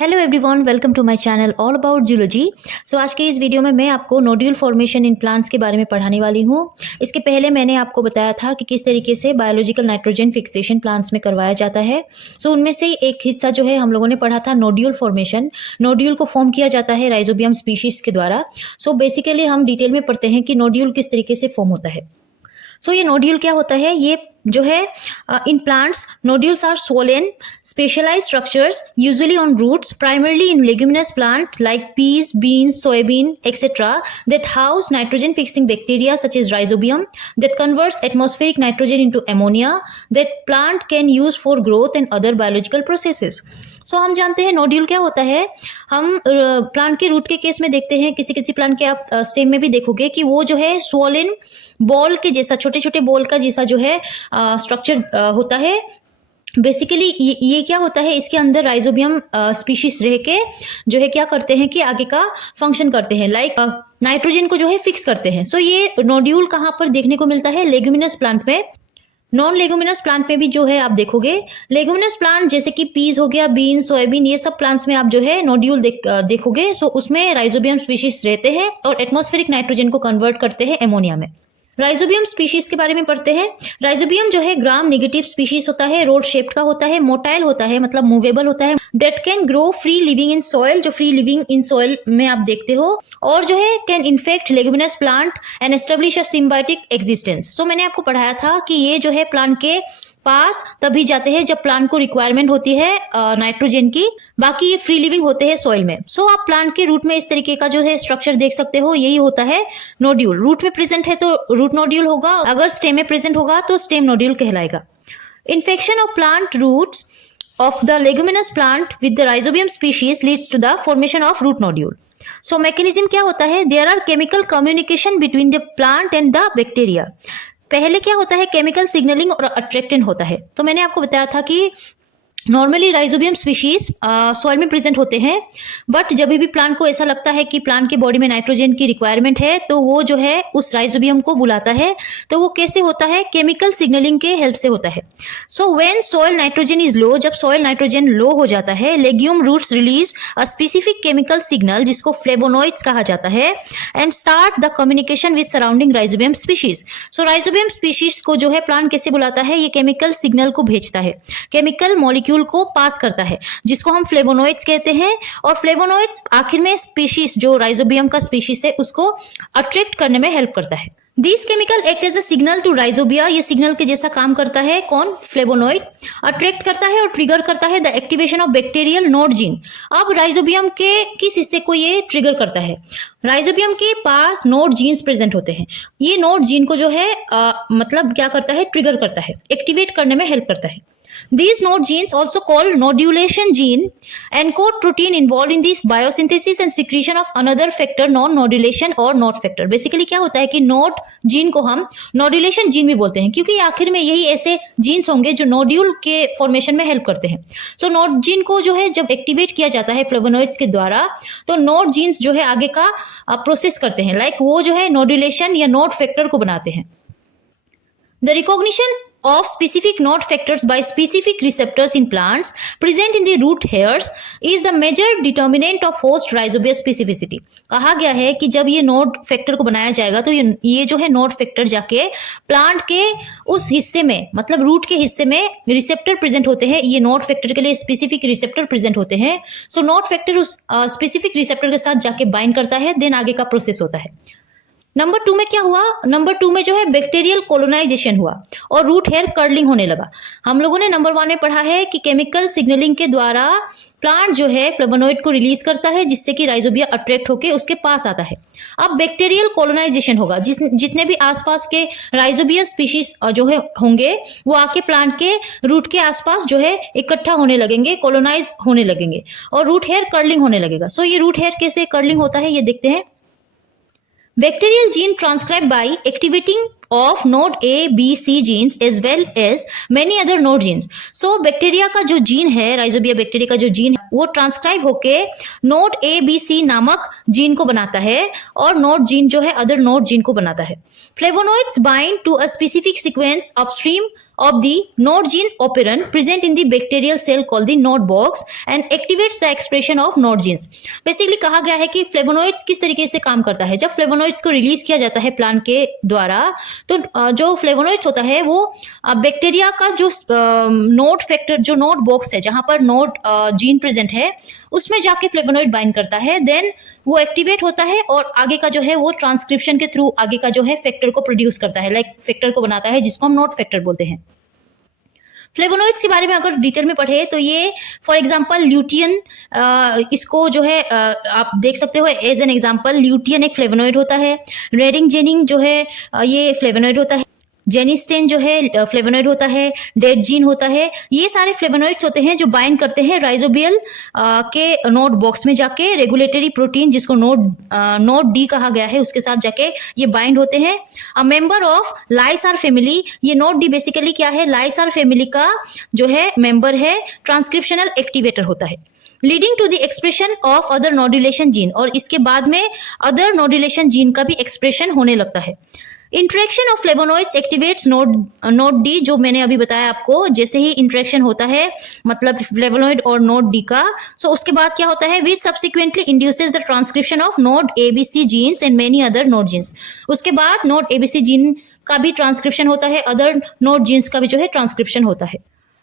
Hello everyone, welcome to my channel all about geology. So आज के इस video में मैं आपको नोड्यूल फॉर्मेशन इन प्लांट्स के बारे में पढ़ाने वाली हूँ। इसके पहले मैंने आपको बताया था कि किस तरीके से बायोलॉजिकल नाइट्रोजन फिक्सेशन प्लांट्स में करवाया जाता है। सो उनमें से एक हिस्सा जो है हम लोगों ने पढ़ा था नोड्यूल फॉर्मेशन। नोड्यूल को फॉर्म किया जाता है राइजोबियम स्पीशीज के द्वारा। सो बेसिकली हम डिटेल में पढ़ते हैं कि नोड्यूल किस तरीके से फॉर्म होता है। सो ये नोड्यूल क्या होता है, ये जो है in plants nodules are swollen specialized structures usually on roots primarily in leguminous plant like peas, beans, soybean etc. that house nitrogen fixing bacteria such as rhizobium that converts atmospheric nitrogen into ammonia that plant can use for growth and other biological processes. सो हम जानते हैं nodule क्या होता है। हम plant के root के case में देखते हैं, किसी किसी प्लांट के आप स्टेम में भी देखोगे कि वो जो है स्वोलन बॉल के जैसा, छोटे छोटे बॉल का जैसा जो है स्ट्रक्चर होता है। बेसिकली ये क्या होता है, इसके अंदर राइजोबियम स्पीशीज रह के जो है क्या करते हैं कि आगे का फंक्शन करते हैं, लाइक नाइट्रोजन को जो है फिक्स करते हैं। सो ये नोड्यूल कहाँ पर देखने को मिलता है? लेगुमिनस प्लांट में। नॉन लेगुमिनस प्लांट में भी जो है आप देखोगे। लेगुमिनस प्लांट जैसे कि पीस हो गया, बीन, सोयाबीन, ये सब प्लांट्स में आप जो है नोड्यूल देखोगे। सो उसमें राइजोबियम स्पीशीज रहते हैं और एटमॉस्फेरिक नाइट्रोजन को कन्वर्ट करते हैं एमोनिया में। राइजोबियम स्पीशीज के बारे में पढ़ते हैं। राइजोबियम जो है ग्राम नेगेटिव स्पीशीज होता है, रोड शेप्ड का होता है, मोटाइल होता है, मतलब मूवेबल होता है, that can grow free living in soil, जो फ्री लिविंग इन सॉइल में आप देखते हो, और जो है can infect leguminous plant and establish a symbiotic existence. So मैंने आपको पढ़ाया था कि ये जो है प्लांट के पास तभी जाते हैं जब प्लांट को रिक्वायरमेंट होती है नाइट्रोजन की, बाकी ये फ्री लिविंग होते हैं सॉइल में। सो आप प्लांट के रूट में इस तरीके का जो है स्ट्रक्चर देख सकते हो, यही होता है नोड्यूल। रूट में प्रेजेंट है तो रूट नोड्यूल होगा, अगर स्टेम में प्रेजेंट होगा तो स्टेम नोड्यूल कहलाएगा। Infection of plant roots of the leguminous plant with the rhizobium species leads to the formation of root nodule. So mechanism क्या होता है? There are chemical communication between the plant and the bacteria. पहले क्या होता है? Chemical signalling और attractant होता है। तो मैंने आपको बताया था कि नॉर्मली राइजोबियम स्पीशीज सॉइल में प्रेजेंट होते हैं, बट जब भी प्लांट को ऐसा लगता है कि प्लांट के बॉडी में नाइट्रोजन की रिक्वायरमेंट है तो वो जो है उस राइजोबियम को बुलाता है। तो वो कैसे होता है? केमिकल सिग्नलिंग के हेल्प से होता है। So when soil nitrogen is low, जब सॉइल नाइट्रोजन लो हो जाता है, legume roots release a specific chemical signal जिसको फ्लेवोनॉइड्स कहा जाता है and start the communication with surrounding rhizobium species. So rhizobium species को जो है प्लांट कैसे बुलाता है? ये केमिकल सिग्नल को भेजता है, केमिकल मॉलिक्यूल को पास करता है, जिसको हम फ्लेवोनॉइड्स कहते हैं। और फ्लेवोनॉइड्स आखिर में स्पीशीज, जो राइजोबियम का स्पीशीज है, उसको अट्रैक्ट करने में हेल्प करता है। This chemical act as a signal to rhizobia, ये सिग्नल के जैसा काम करता है। कौन? फ्लेवोनॉइड अट्रैक्ट करता है और ट्रिगर करता है the activation of bacterial nod gene. अब राइजोबियम के किस हिस्से को ये ट्रिगर करता है? राइजोबियम के पास नोड जीन्स प्रेजेंट होते हैं। ये नोड जीन को जो है मतलब क्या करता है? ट्रिगर करता है, एक्टिवेट करने में हेल्प करता है। These node genes, also called nodulation gene, encode protein involved in this biosynthesis and secretion of another factor, non-nodulation or nod factor. Basically क्या होता है कि नोड जीन को हम नोडुलेशन जीन भी बोलते हैं, क्योंकि आखिर में यही ऐसे जीन्स होंगे जो नोड्यूल के फॉर्मेशन में हेल्प करते हैं। सो नोड जीन को जो है जब एक्टिवेट किया जाता है फ्लेवोनॉइड्स के द्वारा, तो नोड जीन्स जो है आगे का प्रोसेस करते हैं, लाइक वो जो है नोडुलेशन या नोड फैक्टर को बनाते हैं। The recognition of specific node factors by specific receptors in plants present in the root hairs is the major determinant of host rhizobia specificity. कहा गया है कि जब ये नोड फैक्टर को बनाया जाएगा तो ये जो है नोड फैक्टर जाके प्लांट के उस हिस्से में, मतलब रूट के हिस्से में रिसेप्टर प्रेजेंट होते हैं। ये नोड फैक्टर के लिए स्पेसिफिक रिसेप्टर प्रेजेंट होते हैं। सो नोड फैक्टर उस स्पेसिफिक रिसेप्टर के साथ जाके बाइंड करता है, देन आगे का प्रोसेस होता है। नंबर 2 में क्या हुआ? नंबर 2 में जो है बैक्टीरियल कोलोनाइजेशन हुआ और रूट हेयर कर्लिंग होने लगा। हम लोगों ने नंबर 1 में पढ़ा है कि केमिकल सिग्नलिंग के द्वारा प्लांट जो है फ्लेवोनॉइड को रिलीज करता है, जिससे कि राइजोबिया अट्रैक्ट होकर उसके पास आता है। अब बैक्टीरियल कोलोनाइजेशन होगा, जितने भी आसपास के राइजोबिया स्पीशीज जो है होंगे वो आके प्लांट के रूट के आसपास जो है इकट्ठा होने लगेंगे, कोलोनाइज होने लगेंगे और रूट हेयर कर्लिंग होने लगेगा। सो ये रूट हेयर कैसे कर्लिंग होता है ये देखते हैं। Bacterial gene transcribed by activating of node A, B, C genes as well as many other node genes. So bacteria का जो जीन है, राइजोबिया बैक्टीरिया का जो जीन है, वो ट्रांसक्राइब होके नोड A, B, C नामक जीन को बनाता है और नोड जीन जो है अदर नोड जीन को बनाता है। Flavonoids bind to a specific sequence upstream of the node gene operon present in the bacterial cell called the node box and activates the expression of node genes. Basically कहा गया है कि flavonoids किस तरीके से काम करता है। जब फ्लेवोनॉइड्स को रिलीज किया जाता है प्लांट के द्वारा तो जो फ्लेवोनॉइड्स होता है वो बैक्टीरिया का जो नोड फैक्टर, जो नोड बॉक्स है जहां पर नोड जीन प्रेजेंट है, उसमें जाके फ्लेवोनॉइड बाइंड करता है, देन वो एक्टिवेट होता है और आगे का जो है वो ट्रांसक्रिप्शन के थ्रू आगे का जो है फैक्टर को प्रोड्यूस करता है, लाइक फैक्टर को बनाता है जिसको हम नोड फैक्टर बोलते हैं। फ्लेवोनॉइड्स के बारे में अगर डिटेल में पढ़े तो ये फॉर एग्जांपल ल्यूटियन, इसको जो है आप देख सकते हो एज एन एग्जांपल, ल्यूटियन एक फ्लेवोनॉइड होता है। रेडिंगजेनिन जो है ये फ्लेवोनॉइड होता है। जेनिस्टेन जो है फ्लेवोनॉइड होता है। डेड जीन होता है। ये सारे फ्लेवोनॉइड्स होते हैं जो बाइंड करते हैं राइजोबियल के नोड बॉक्स में जाके रेगुलेटरी प्रोटीन जिसको नोड डी कहा गया है उसके साथ जाके ये बाइंड होते हैं। अ मेंबर ऑफ लाइसार फैमिली, ये नोड डी बेसिकली क्या है, लाइसार फैमिली का जो है मेंबर है, ट्रांसक्रिप्शनल एक्टिवेटर होता है, leading to the expression of other nodulation gene, और इसके बाद में अदर नोडुलेशन जीन का भी एक्सप्रेशन होने लगता है। Interaction of flavonoids activates node D, जो मैंने अभी बताया आपको, जैसे ही इंट्रैक्शन होता है मतलब फ्लेवोनॉइड और नोड डी का, सो उसके बाद क्या होता है, which subsequently induces the transcription of nod ABC genes and many other nod genes. उसके बाद नोड एबीसी जीन का भी ट्रांसक्रिप्शन होता है, अदर नोड जीन्स का भी जो है ट्रांसक्रिप्शन होता है।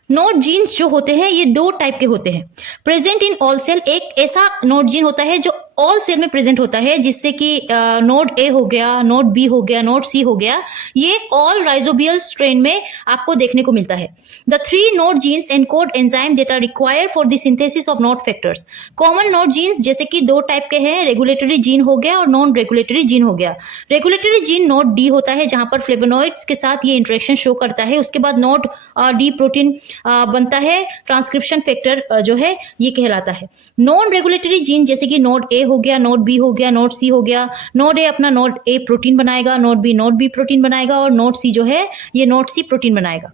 नोड जीन्स जो होते हैं ये दो टाइप के होते हैं, प्रेजेंट इन ऑल सेल। एक ऐसा नोड जीन होता है जो ऑल सेल में प्रेजेंट होता है, जिससे कि नोड ए हो गया, नोड बी हो गया, नोड सी हो गया, ये ऑल राइजोबियल स्ट्रेन में आपको देखने को मिलता है। The 3 nod genes encode enzyme that are required for the synthesis of nod factors. Common nod genes जैसे कि दो टाइप के हैं, रेगुलेटरी जीन हो गया और नॉन रेगुलेटरी जीन हो गया। रेगुलेटरी जीन नोड डी होता है जहां पर फ्लेवोनॉइड्स के साथ ये इंटरेक्शन शो करता है, उसके बाद नोड डी प्रोटीन बनता है, ट्रांसक्रिप्शन फैक्टर जो है ये कहलाता है। नॉन रेगुलेटरी जीन जैसे कि नोड ए हो गया, नोड बी हो गया, नोड सी हो गया। नोड ए अपना नोड ए प्रोटीन बनाएगा, नोड बी प्रोटीन बनाएगा और नोड सी जो है ये नोड सी प्रोटीन बनाएगा।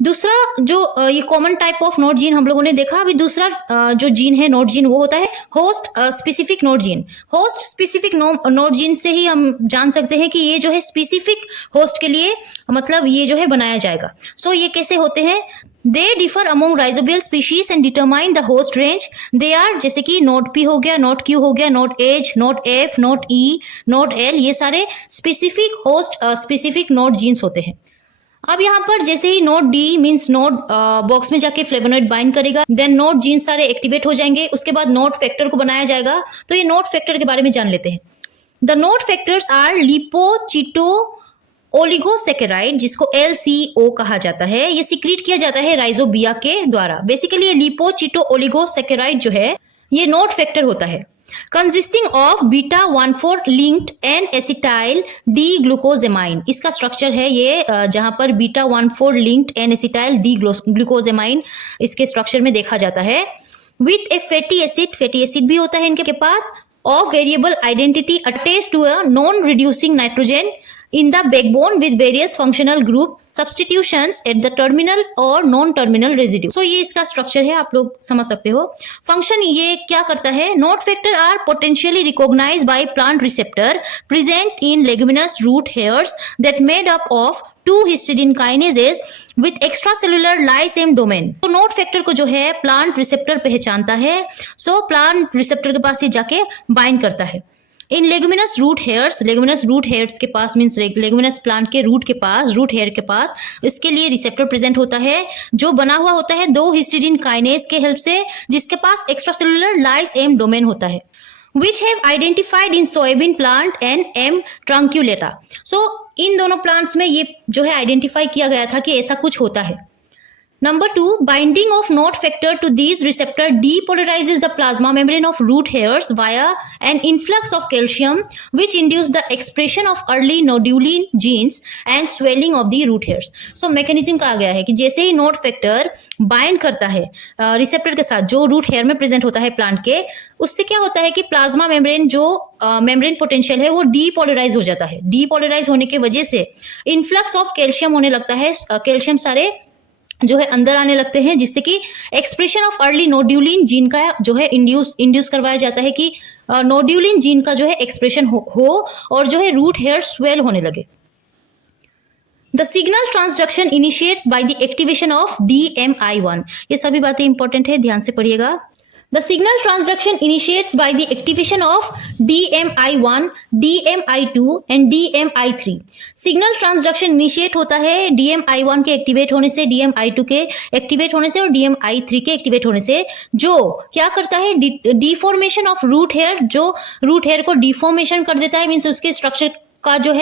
दूसरा जो ये common type of nod gene हम लोगों ने देखा। अभी दूसरा जो जीन है नोड जीन वो होता है host specific nod gene. Host specific nod gene से ही हम जान सकते हैं कि ये जो है स्पेसिफिक होस्ट के लिए मतलब ये जो है बनाया जाएगा। सो ये कैसे होते हैं, they differ among rhizobial species and determine the host range. They are जैसे कि नोड पी हो गया, नोड क्यू हो गया, nod H, nod F, nod E, nod L, ये सारे specific host specific nod genes होते हैं। अब यहाँ पर जैसे ही nod D means nod box में जाके फ्लेवोनॉइड बाइंड करेगा, देन नोड जीन सारे एक्टिवेट हो जाएंगे, उसके बाद नोड फैक्टर को बनाया जाएगा। तो ये नोड फैक्टर के बारे में जान लेते हैं। The nod factors are lipochito oligosaccharide, जिसको LCO कहा जाता है। ये सीक्रेट किया जाता है राइजोबिया के द्वारा। बेसिकली ये लिपोचिटो ओलिगोसेकेराइड जो है ये नोड फैक्टर होता है, consisting of beta 1,4 linked N acetyl D glucosamine. इसका स्ट्रक्चर है ये जहां पर beta 1,4 linked N acetyl D glucosamine इसके स्ट्रक्चर में देखा जाता है। विथ ए फैटी एसिड भी होता है इनके पास, of variable identity attached to a non reducing nitrogen in the backbone with various functional group substitutions at the terminal or non-terminal residue। so ये इसका स्ट्रक्चर है, आप लोग समझ सकते हो। फंक्शन ये क्या करता है, nod factor are potentially recognized by plant receptor present in leguminous root hairs that made up of 2 histidine kinases with extracellular LysM domain. तो नोड फैक्टर को जो है प्लांट रिसेप्टर पहचानता है, सो प्लांट रिसेप्टर के पास ये जाके बाइंड करता है। इन लेगुमिनस रूट हेयर्स के पास मीन्स लेगुमिनस प्लांट के रूट हेयर के पास इसके लिए रिसेप्टर प्रेजेंट होता है, जो बना हुआ होता है 2 हिस्टिडीन काइनेज के हेल्प से, जिसके पास एक्स्ट्रासेलुलर लाइसेम डोमेन होता है, which have identified in soybean plant and M. trunculata। so इन दोनों प्लांट्स में ये जो है आइडेंटिफाई किया गया था कि ऐसा कुछ होता है। Number 2, binding of node factor to these receptor depolarizes the plasma membrane of root hairs via an influx of calcium, which induce the expression of early nodulin genes and swelling of the root hairs। so mechanism कहा गया है कि जैसे ही node factor bind करता है receptor के साथ जो रूट हेयर में प्रेजेंट होता है प्लांट के, उससे क्या होता है कि प्लाज्मा मेम्ब्रेन जो मेम्ब्रेन पोटेंशियल है वो डीपोलराइज हो जाता है। डीपोलराइज होने की वजह से इन्फ्लक्स ऑफ कैल्शियम होने लगता है, कैल्शियम सारे जो है अंदर आने लगते हैं, जिससे कि एक्सप्रेशन ऑफ अर्ली नोड्यूलिन जीन का जो है इंड्यूस करवाया जाता है कि नोड्यूलिन जीन का जो है एक्सप्रेशन हो और जो है रूट हेयर स्वेल होने लगे। The signal transduction initiates by the activation of DMI1। ये सभी बातें इंपॉर्टेंट है, ध्यान से पढ़िएगा। The signal transduction initiates by the activation of DMI1, DMI2 and DMI3। Signal transduction initiate होता है DMI1 के एक्टिवेट होने से, DMI2 के एक्टिवेट होने से और DMI3 के एक्टिवेट होने से, जो क्या करता है डिफॉर्मेशन ऑफ रूट हेयर, जो रूट हेयर को डिफॉर्मेशन कर देता है, मीन्स उसके स्ट्रक्चर का जो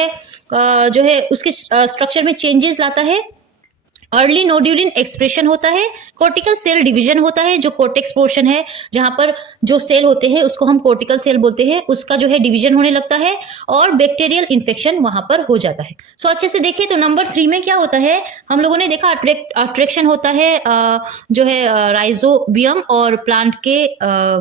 है उसके स्ट्रक्चर में चेंजेस लाता है। अर्ली नोड्यूलिन एक्सप्रेशन होता है, कोर्टिकल सेल डिवीजन होता है, जो कोर्टेक्स पोर्शन है जहां पर जो सेल होते हैं उसको हम कोर्टिकल सेल बोलते हैं, उसका जो है डिवीजन होने लगता है और बैक्टीरियल इन्फेक्शन वहां पर हो जाता है। सो अच्छे से देखिए तो नंबर 3 में क्या होता है, हम लोगों ने देखा अट्रैक्शन होता है जो है राइजोबियम और प्लांट के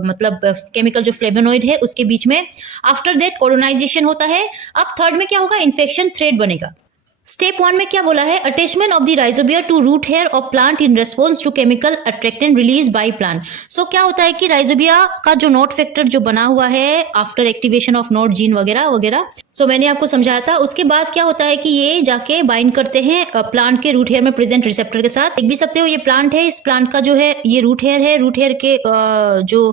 मतलब केमिकल जो फ्लेवोनॉइड है उसके बीच में। आफ्टर दैट कोलोनाइजेशन होता है। अब थर्ड में क्या होगा, इन्फेक्शन थ्रेड बनेगा। स्टेप 1 में क्या बोला है, attachment of the rhizobia to root hair of plant in response to chemical attractant release by plant. So क्या होता है कि राइजोबिया का जो नोट फैक्टर जो बना हुआ है after activation of note gene वगैरह वगैरह, सो मैंने आपको समझाया था। उसके बाद क्या होता है कि ये जाके बाइंड करते हैं प्लांट के रूट हेयर में प्रेजेंट रिसेप्टर के साथ। देख भी सकते हो ये प्लांट है, इस प्लांट का जो है ये रूट हेयर है, रूट हेयर के जो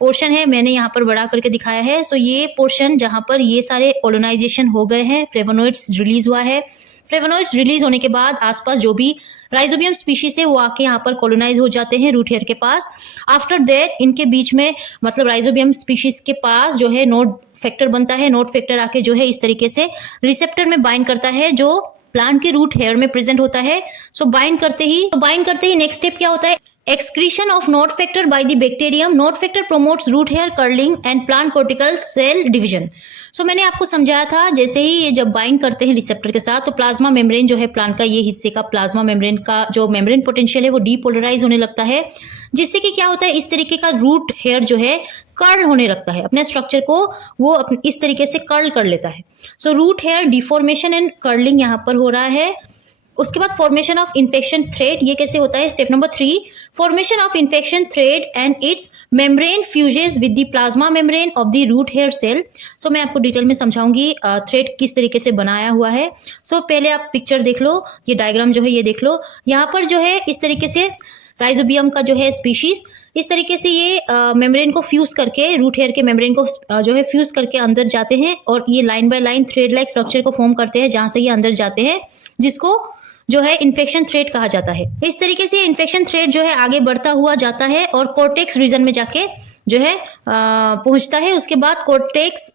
पोर्शन है मैंने यहाँ पर बड़ा करके दिखाया है। सो ये पोर्शन जहाँ पर ये सारे कोलोनाइजेशन हो गए हैं, फ्लेवोनॉइड्स रिलीज हुआ है, फ्लेवोनॉइड्स रिलीज होने के बाद आसपास जो भी राइजोबियम स्पीशीज है वो आके यहाँ पर कोलोनाइज हो जाते हैं रूट हेयर के पास। आफ्टर दैट इनके बीच में मतलब राइजोबियम स्पीशीज के पास जो है नोड फैक्टर बनता है, नोड फैक्टर आके जो है इस तरीके से रिसेप्टर में बाइंड करता है जो प्लांट के रूट हेयर में प्रेजेंट होता है। सो बाइंड करते ही नेक्स्ट स्टेप क्या होता है, excretion of node factor by the bacterium। node factor promotes root hair curling and plant cortical cell division। सो मैंने आपको समझाया था जैसे ही ये जब बाइंड करते हैं रिसेप्टर के साथ तो प्लाज्मा मेम्ब्रेन जो है प्लांट का ये हिस्से का प्लाज्मा मेम्ब्रेन का जो मेम्ब्रेन पोटेंशियल है वो डीपोलराइज होने लगता है, जिससे कि क्या होता है इस तरीके का रूट हेयर जो है कर्ल होने लगता है, अपने स्ट्रक्चर को वो इस तरीके से कर्ल कर लेता है। So root hair deformation and curling यहाँ पर हो रहा है। उसके बाद फॉर्मेशन ऑफ इन्फेक्शन थ्रेड, ये कैसे होता है, step number 3, formation of infection thread and its membrane fuses with the plasma membrane of the root hair cell. So मैं आपको डिटेल में समझाऊंगी थ्रेड किस तरीके से बनाया हुआ है। सो पहले आप पिक्चर देख लो, ये डायग्राम जो है ये देख लो, यहाँ पर जो है इस तरीके से राइजोबियम का जो है स्पीशीज इस तरीके से ये मेम्ब्रेन को फ्यूज करके रूट हेयर के मेम्ब्रेन को जो है फ्यूज करके अंदर जाते हैं और ये line by line thread like structure को फॉर्म करते हैं जहां से ये अंदर जाते हैं, जिसको जो है इन्फेक्शन थ्रेड कहा जाता है। इस तरीके से इन्फेक्शन थ्रेड जो है आगे बढ़ता हुआ जाता है और कोर्टेक्स रीजन में जाके जो है पहुंचता है। उसके बाद कोर्टेक्स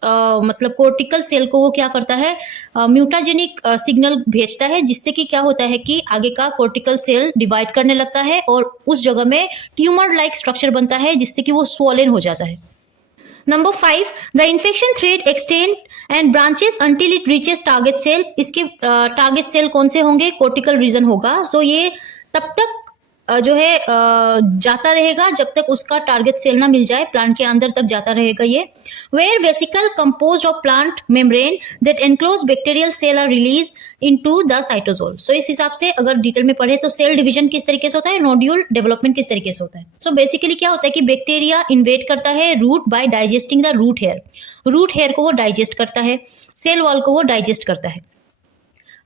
मतलब कोर्टिकल सेल को वो क्या करता है, म्यूटाजेनिक सिग्नल भेजता है, जिससे कि क्या होता है कि आगे का कोर्टिकल सेल डिवाइड करने लगता है और उस जगह में ट्यूमर लाइक स्ट्रक्चर बनता है, जिससे कि वो स्वोलन हो जाता है। Number 5, the infection thread extend and branches until it reaches target cell. इसके टारगेट सेल कौन से होंगे, कोर्टिकल रीजन होगा। सो ये तब तक जो है जाता रहेगा जब तक उसका टारगेट सेल ना मिल जाए, प्लांट के अंदर तक जाता रहेगा ये। Where vesicle composed of plant membrane that enclose bacterial cell are release into the cytosol. So इस हिसाब से अगर डिटेल में पढ़े तो सेल डिवीजन किस तरीके से होता है, नोड्यूल डेवलपमेंट किस तरीके से होता है। सो बेसिकली क्या होता है कि बैक्टीरिया इन्वेड करता है root by digesting the root hair, root hair को वो डाइजेस्ट करता है, सेल वॉल को वो डाइजेस्ट करता है।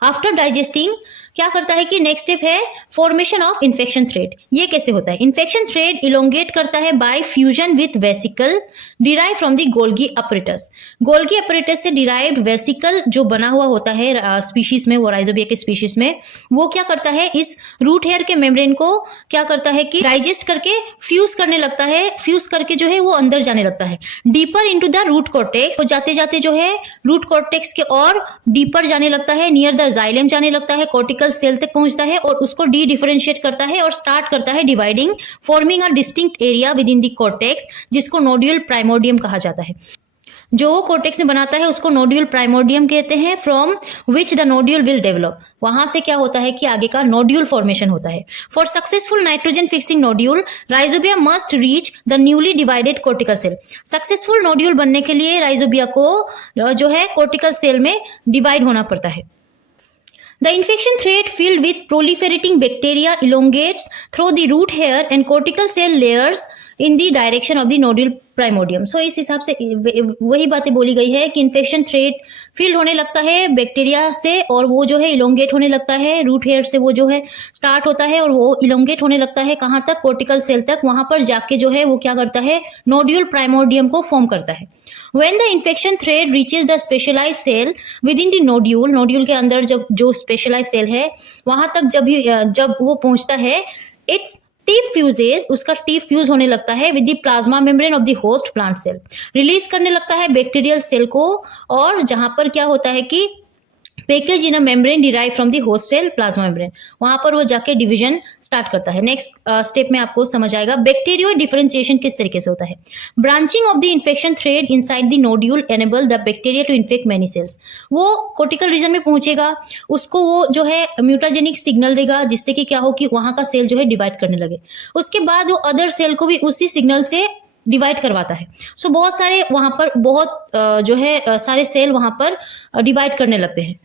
आफ्टर डाइजेस्टिंग क्या करता है कि नेक्स्ट स्टेप है फॉर्मेशन ऑफ इन्फेक्शन थ्रेड। ये कैसे होता है, इन्फेक्शन थ्रेड इलोंगेट करता है bye fusion with vesicle derive from the Golgi apparatus. Golgi apparatus से डिराइव्ड वेसिकल जो बना हुआ होता है स्पीशीज में, वो राइजोबिया के स्पीशीज में, वो क्या करता है इस रूट हेयर के मेम्ब्रेन को क्या करता है कि डाइजेस्ट करके फ्यूज करने लगता है, फ्यूज करके जो है वो अंदर जाने लगता है deeper into the root cortex. तो जाते जाते जो है रूट कॉर्टेक्स के और डीपर जाने लगता है, नियर द जाइलम जाने लगता है, कोर्टिकल सेल तक पहुंचता है और उसको डी डिफरेंशिएट करता है और स्टार्ट करता है dividing, forming a distinct area with in the cortex, जिसको नोड्यूल प्राइमोर्डियम कहा जाता है। जो कॉर्टेक्स में बनाता है उसको नोड्यूल प्राइमोर्डियम कहते हैं, from which the nodule will develop. वहां से क्या होता है कि आगे का नोड्यूल फॉर्मेशन होता है। For successful nitrogen fixing nodule rhizobia must reach the newly divided cortical cell. Successful nodule बनने के लिए राइजोबिया को जो है कॉर्टिकल सेल में डिवाइड होना पड़ता है। The infection thread filled with proliferating bacteria elongates through the root hair and cortical cell layers in the direction of the nodule primordium. So इस हिसाब से वही बातें बोली गई है कि इन्फेक्शन थ्रेड फील्ड होने लगता है बैक्टीरिया से, और वो जो है इलोंगेट होने लगता है, रूट हेयर से वो जो है स्टार्ट होता है और वो इलोंगेट होने लगता है कहाँ तक, कोर्टिकल सेल तक। वहां पर जाके जो है वो क्या करता है, नोड्यूल प्राइमोडियम को फॉर्म करता है। When the infection thread reaches the specialized cell within the nodule, nodule के अंदर जब जो स्पेशलाइज सेल है वहां तक जब वो पहुंचता है, इट्स टीप फ्यूजेस, उसका टीप फ्यूज होने लगता है with the plasma membrane of the host plant cell, release करने लगता है बैक्टीरियल सेल को, और जहां पर क्या होता है कि package in a membrane derive from the host cell plasma membrane, वहां पर वो जाके डिवीजन स्टार्ट करता है। नेक्स्ट स्टेप में आपको समझ आएगा बैक्टीरियोइड डिफरेंशिएशन किस तरीके से होता है। Branching of the infection thread inside the nodule enable the bacteria to infect many cells. वो कोर्टिकल रीजन में पहुंचेगा, उसको वो जो है म्यूटाजेनिक सिग्नल देगा जिससे कि क्या हो कि वहां का सेल जो है डिवाइड करने लगे। उसके बाद वो अदर सेल को भी उसी सिग्नल से डिवाइड करवाता है। सो बहुत सारे वहां पर जो है सारे सेल वहां पर डिवाइड करने लगते हैं।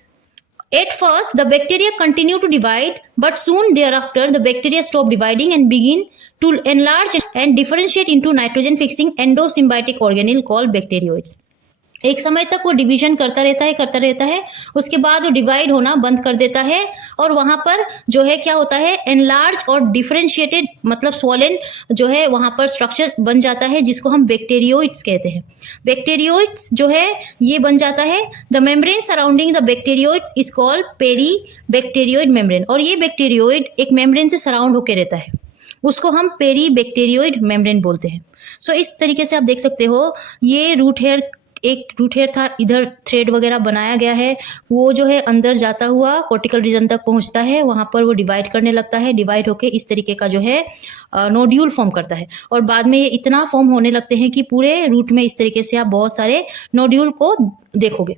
At first, the bacteria continue to divide, but soon thereafter, the bacteria stop dividing and begin to enlarge and differentiate into nitrogen-fixing endosymbiotic organelle called bacterioids. एक समय तक वो डिवीजन करता रहता है, उसके बाद वो डिवाइड होना बंद कर देता है, और वहां पर जो है क्या होता है, एनलार्ज और डिफरेंशिएटेड मतलब स्वॉलन जो है वहां पर स्ट्रक्चर बन जाता है जिसको हम बैक्टीरियोइड्स कहते हैं। बैक्टीरियोइड्स जो है ये बन जाता है। The membrane surrounding the bacteroids is called peribacteroid membrane, और ये बैक्टीरियोइड एक मेम्ब्रेन से सराउंड होकर रहता है, उसको हम पेरी बैक्टीरियोइड मेम्ब्रेन बोलते हैं। सो इस तरीके से आप देख सकते हो, ये रूट हेयर एक रूट हेयर था, इधर थ्रेड वगैरह बनाया गया है, वो जो है अंदर जाता हुआ कोर्टिकल रीजन तक पहुंचता है, वहां पर वो डिवाइड करने लगता है, डिवाइड होके इस तरीके का जो है नोड्यूल फॉर्म करता है, और बाद में ये इतना फॉर्म होने लगते हैं कि पूरे रूट में इस तरीके से आप बहुत सारे नोड्यूल को देखोगे।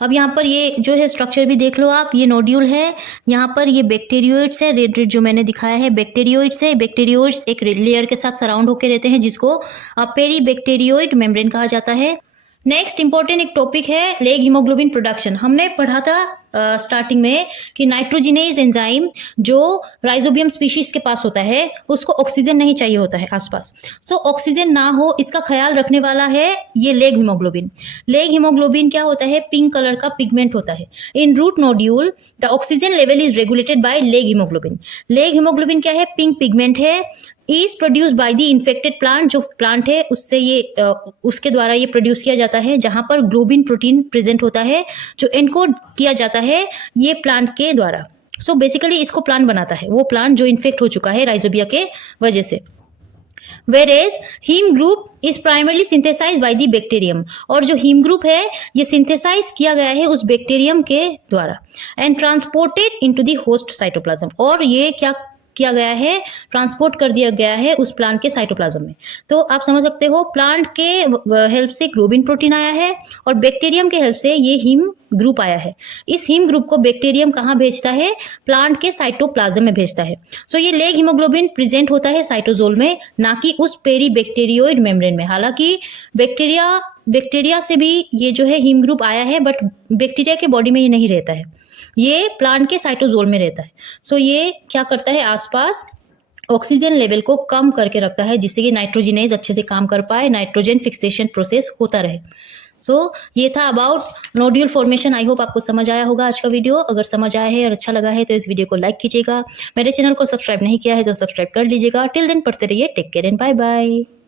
अब यहाँ पर ये जो है स्ट्रक्चर भी देख लो आप, ये नोड्यूल है, यहाँ पर ये बैक्टीरियोइड्स है, रेड रेड जो मैंने दिखाया है बैक्टीरियोइड्स है। बैक्टीरियोइड्स एक लेयर के साथ सराउंड होकर रहते हैं जिसको पेरी बैक्टीरियोइड मेम्ब्रेन कहा जाता है। नेक्स्ट इंपॉर्टेंट एक टॉपिक है लेग हीमोग्लोबिन प्रोडक्शन। हमने पढ़ा था स्टार्टिंग में कि नाइट्रोजिनेज एंजाइम जो राइजोबियम स्पीशीज के पास होता है उसको ऑक्सीजन नहीं चाहिए होता है आसपास। सो ऑक्सीजन ना हो इसका ख्याल रखने वाला है ये लेग हीमोग्लोबिन। लेग हीमोग्लोबिन क्या होता है, पिंक कलर का पिगमेंट होता है। In root nodule the oxygen level is regulated by leg haemoglobin. Leg haemoglobin क्या है, पिंक पिगमेंट है, is produce by the infected plant, जो प्लांट है उससे ये उसके द्वारा ये प्रोड्यूस किया जाता है, जहां पर ग्लोबिन प्रोटीन प्रेजेंट होता है जो एनकोड किया जाता है ये प्लांट के द्वारा। सो बेसिकली इसको प्लांट बनाता है वो प्लांट जो इन्फेक्ट हो चुका है राइजोबिया के वजह से। Whereas heme group is primarily synthesize by the bacterium, और जो हीम ग्रुप है ये सिंथेसाइज किया गया है उस बैक्टीरियम के द्वारा, and transported into the host cytoplasm, और ये क्या किया गया है, ट्रांसपोर्ट कर दिया गया है उस प्लांट के साइटोप्लाज्म में। तो आप समझ सकते हो प्लांट के हेल्प से ग्लोबिन प्रोटीन आया है और बैक्टीरियम के हेल्प से ये हीम ग्रुप आया है। इस हीम ग्रुप को बैक्टीरियम कहाँ भेजता है, प्लांट के साइटोप्लाज्म में भेजता है। सो ये लेग हीमोग्लोबिन प्रेजेंट होता है साइटोजोल में, ना कि उस पेरी बैक्टीरियोइड मेम्ब्रेन में। हालांकि बैक्टीरिया से भी ये जो है हीम ग्रुप आया है, बट बैक्टीरिया के बॉडी में ये नहीं रहता है, ये प्लांट के साइटोजोल में रहता है। सो ये क्या करता है, आसपास ऑक्सीजन लेवल को कम करके रखता है जिससे कि नाइट्रोजिनेज अच्छे से काम कर पाए, नाइट्रोजन फिक्सेशन प्रोसेस होता रहे। सो ये था about nodule formation. I hope आपको समझ आया होगा आज का वीडियो। अगर समझ आया है और अच्छा लगा है तो इस वीडियो को लाइक कीजिएगा। मेरे चैनल को सब्सक्राइब नहीं किया है तो सब्सक्राइब कर लीजिएगा। टिल देन पढ़ते रहिए। Take care and bye bye.